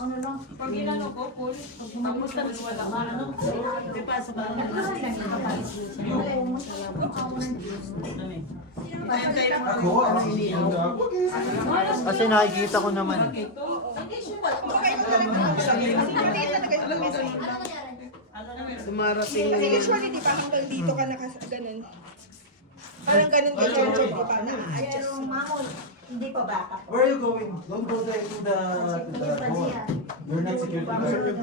ano lang. Pag inano ko, full. Tapos wala ka, ano? Di pa, sa bahay. Ako, Kasi nakikita ko naman. Dumarating kasi usually di ba hanggang dito ka ganun. Parang ganun kay Jojo, di ba? Na-adjust. Pero mamon, hindi pa bata. where are you going? Don't go there to the door. You're not security guard.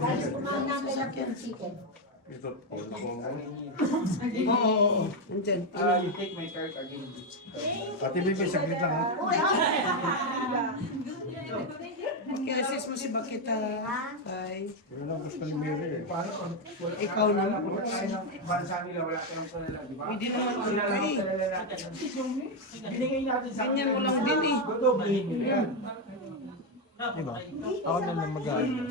Ayos kumain natin ng chicken. Oo. Nandyan. You take my card again. Ate Bibi, saglit lang ha. Kaya sis mo si Bakita. Ay. Yun lang gusto ni Mary eh. Ikaw na. Bansa nila, wala kayong salala, di ba? Hindi naman ako eh. Binigay natin sa Ganyan mo lang din eh. Dodoblihin nila. Diba? Ako na lang mag-ano.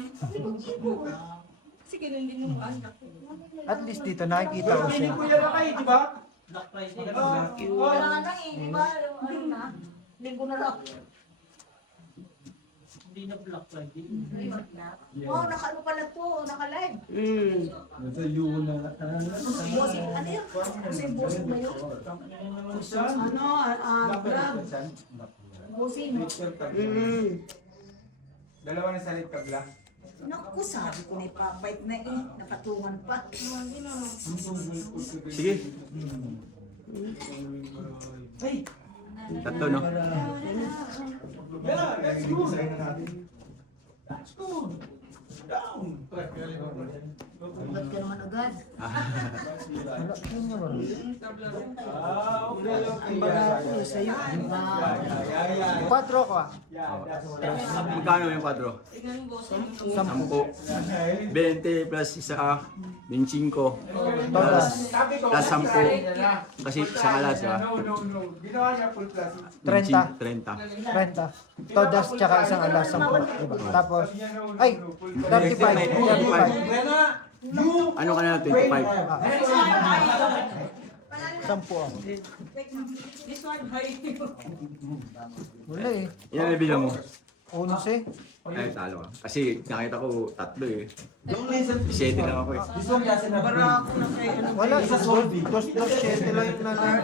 Kasi ganun din yung anak ko. At least dito nakikita ko siya. Kuya na kayo, di ba? Black Friday. Wala nga lang eh, di ba? Ano na? Linggo na lang. Hindi na Black Friday. Oh, naka-ano pala to, naka-live. Nasa yun na. Bossing, ano yun? Kasi bossing ba yun? Grab. Bossing. Dalawa na salit ka, Black. Naku, sabi ko na ipapait na eh. Nakatungan pa. Sige. Hey! Tatlo, no? Yeah, let's go! Let's go! Down! Ba't ka naman agad? Okay. Ako sa'yo. Quadro ko ah. Magkano yung 4? 10. 20 plus isa, 25. Todas. Plus 10. Kasi isang alas, di ba? No. Ginawa niya full class. 30. 30. Todas tsaka isang alas 10. Diba? Tapos, ay, 35. Ano ka na, 25? 10 ako. This one, high. Wala eh. Yan ang bilang mo. 11. Ay, talo ka. Kasi nakita ko 3 eh. 7 lang ako eh. Bara ako na kay ano. Wala, 2-7 lang yung nanay.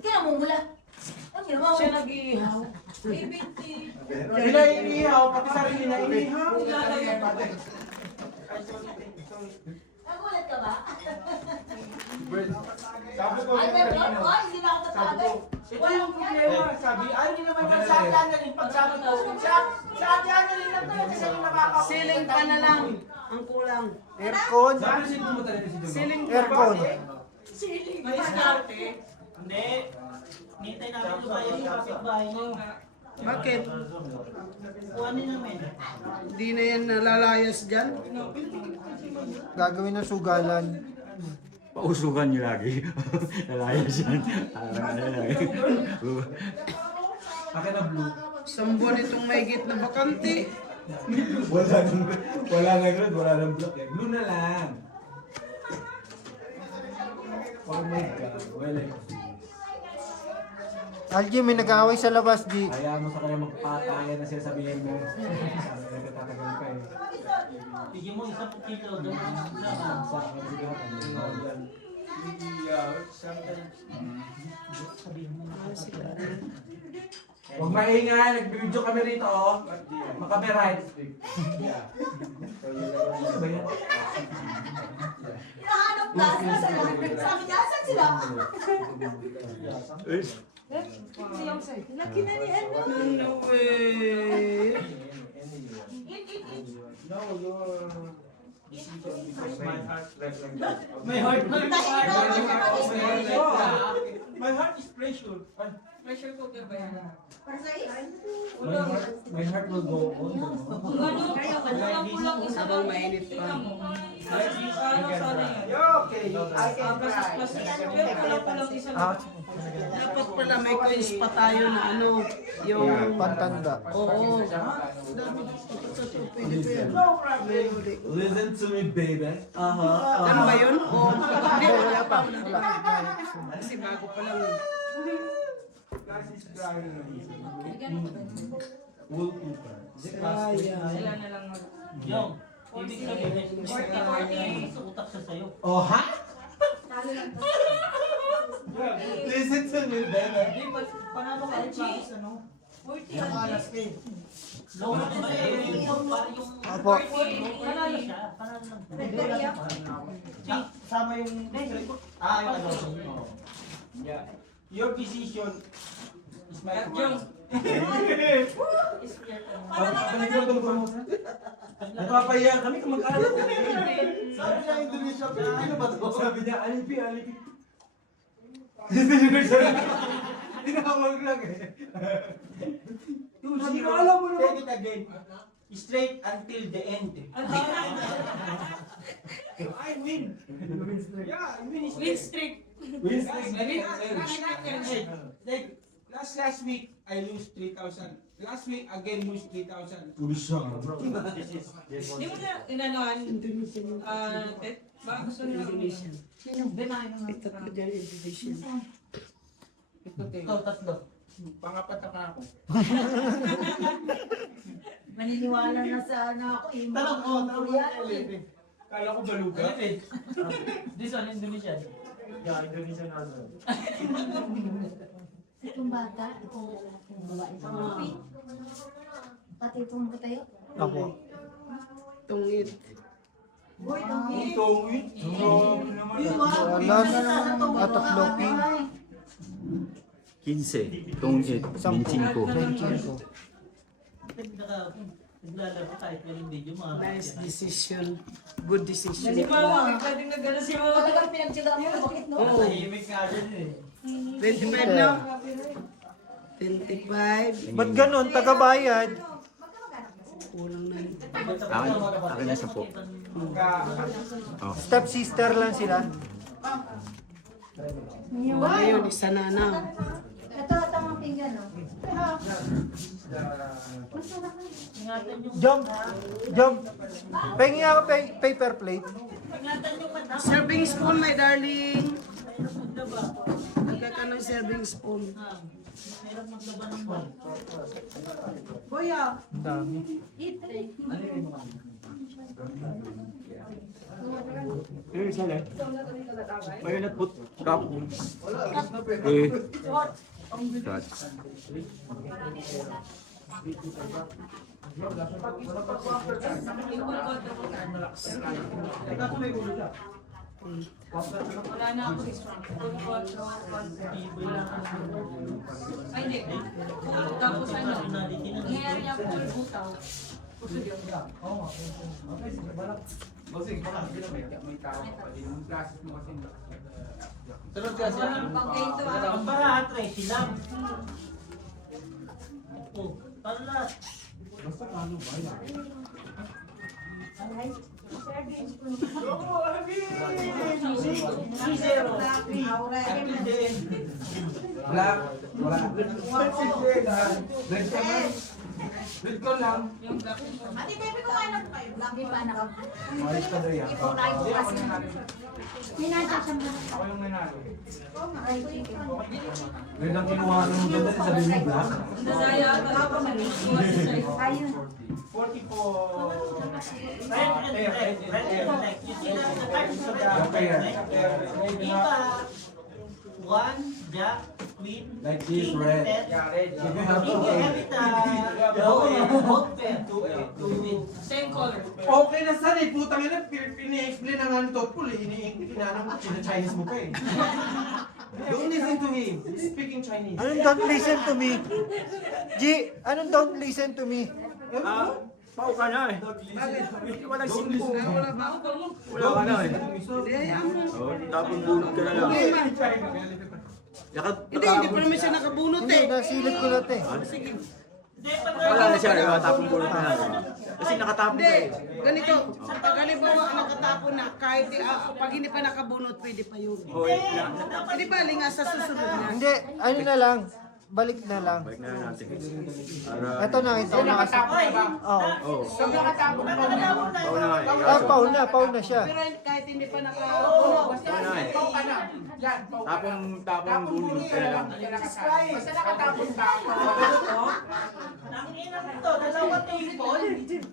Kaya mo mula. Ang ginawa mo? Siya nag-iihaw. Sila inihaw, pati sarili na inihaw. Nagulat ka ba? Sabi ko, Ay, meron? Oh, hindi na ako tatagay. ito yung problema. Sabi, ayaw niyo naman yung sa atin na rin pagsabi ko. Sa atin na rin lang tayo kasi yung nakakapunta. Ceiling pa na lang. Ang kulang. Aircon. Ceiling pa. Aircon. May starte. Hindi. Nintay namin lumayan yung kapitbahay niyo. Bakit? Kuhanin namin. Hindi na yan nalalayas dyan? Gagawin ng sugalan. Pausugan niyo lagi. Nalayas yan. Parang ano lang eh. Akin na blue. Isang buwan itong mahigit na bakante. Wala nang red, wala nang black. Blue na lang. Oh my God. Well, Algie, may nag-aaway sa labas, di. kaya mo sa kanya magpatayan na siya sabihin mo. Sabi na katatagal ka eh. Bigyan mo isang kilo doon. Sa akin siguro kami. Huwag maingay, nag-video kami rito oh. Makaberight. Ba yan? Hinahanap ka. Sabi niya, saan sila? Laki na ni ano. No way. No, you're... May heart na My heart is pressure. Pressure cooker ba yan? Para sa iyo. My heart will go on. Habang mainit pa. Okay, I can try. Dapat pala may coins pa tayo na ano. Yung... Pantanda. Oo. Dapat pwede. No problem. Listen to me, baby. Ano ba yun? Oo. Hindi, Wala pa. Wala. Kasi bago pa lang. Francis Crying. Wallpaper. Sila na lang yung ibig sabihin, 40 sa utak sa sayo. Oh, ha? Listen to me, Ben. Hindi, panalo ka rin Francis, ano? Nakalas ka eh. Low na ba eh? Yung Opo. panalo siya. Panalo lang. Sama yung... yung ano. Oh. Yeah. Your decision is my command. Napapahiya kami kung mag-aral. Sabi niya Indonesia, Pilipino ba to? Sabi niya, alipi. Tinawag lang eh. Sabi ko, alam mo Take naman. it again. Straight until the end. I win. Yeah, I mean, Win streak. like last week I lose 3,000. Last week again lose 3,000. Hindi mo na inanuan, Ted? Baka gusto nila Ikaw, tatlo. Pangapat na ka ako. Maniniwala na sa ano ako eh. Tanong ko, Yan eh. Kala ko baluga. This one, Indonesian. Itong bata, itong babae sa mga pati itong batayo. Opo. Tungit. Boy, itong Tungit. Alas, atot lopi. 15, tungit, 25. 25. Naglalaro kahit walang video, mga Nice decision. Good decision. Si Mama, pwedeng nagano si Mama. Talagang pinagtsagaan mo, bakit no? Tahimik nga din eh. 25 na. 25. Ba't ganun? Tagabayad. Kulang na. Akin na 10. Oh. Step sister lang sila. Ngayon, isa na na. Ito, tamang pinggan, no? Ingatan yung Jump. Pengi ako paper plate. ingatan yung mata. Serving spoon, my darling. Lagay ka ng serving spoon. Meron maglaban ng ball. Kuya. Ang dami. May nagput cup. Eh. Shot. Wala na ako Ay, hindi. Tapos ano? Ngayon niya full butaw. Bossing, may tao pa din. Yung classes mo kasi. Sunod kasi. Ang para atray silang. Oh, talat. Basta kano ba yan? Wala. Red ko lang. Ate, baby ko kayo ng lagi pa anak. Ayos ka daw yan. Ikaw tayo bukas. Minasa siya mo. Ako yung nanalo. Ay, sige. Red ang kinuha ng ganda sa sabi mo black. Nasaya ka ako Ayun. 44. One, jack, queen, Like this, king, red. pet, Yeah, red. king, every time, both pet, two win. Same color. Okay na sana eh. Putang ina, pini-explain na nga ng Totpul eh. Chinese mo pa eh. Don't listen to him. He's speaking Chinese. Anong don't listen to me? G, anong don't listen to me? Pau ka na eh. Walang simpo. Wala ka na eh. Oh, tapos bunot ka na lang. Hindi pa naman siya nakabunot Hindi, eh. nasilip ko na te. Wala na siya, diba? Tapong bunot na lang. Kasi nakatapon Hindi, ka eh. ganito. Pag halimbawa nakatapon na, kahit pag hindi pa nakabunot, pwede pa yun. Oh, Pwede ba linga sa susunod na? Hindi, ano na lang. Balik na lang. balik na lang natin. Para... Ito na, ito na kasi. Oo. Oh, Pag nakatapon na pauna nga eh. Ah, pauna siya. Pero kahit hindi pa nakabunot, basta Pauna eh. ikaw ka na. Yan, Tapong bunot kaya lang. Basta nakatapon ka. Nangina nito, dalawang table.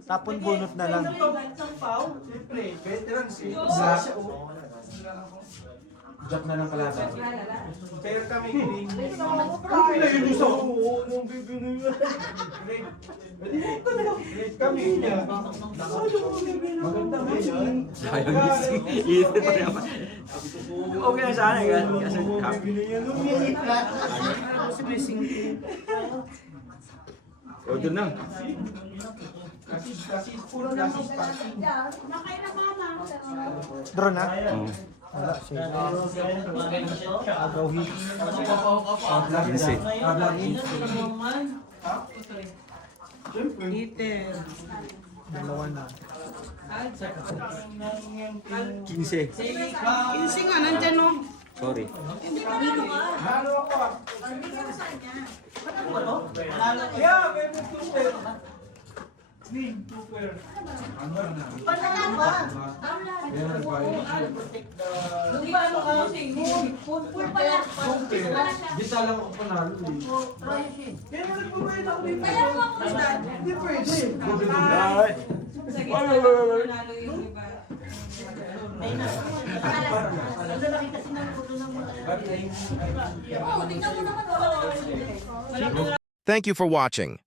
Tapon bunot na lang. Isang foul. Siyempre, veteran si Jack. Jack na ng kalata. Pero kami green. Kami yung sa kami niya. Maganda ba yan? Sayang gising. Ito pa naman. Okay lang sana yan. Kasi happy. O, doon na. Kasi puro na Draw na? Oo. Wala, sige. Agaw hit. 15. Dalawa na. 15. Insing nga, nandyan no. Sorry. Halo ako. Yeah, may two-pair. Green, two-pair. Di ba ano ka? Full pala. Bisa lang ako panalo eh. Kaya mo nagpabayad ako dito. Kaya mo ako saan? Hindi pwede. Ay. Oo, tingnan mo naman. Thank you for watching.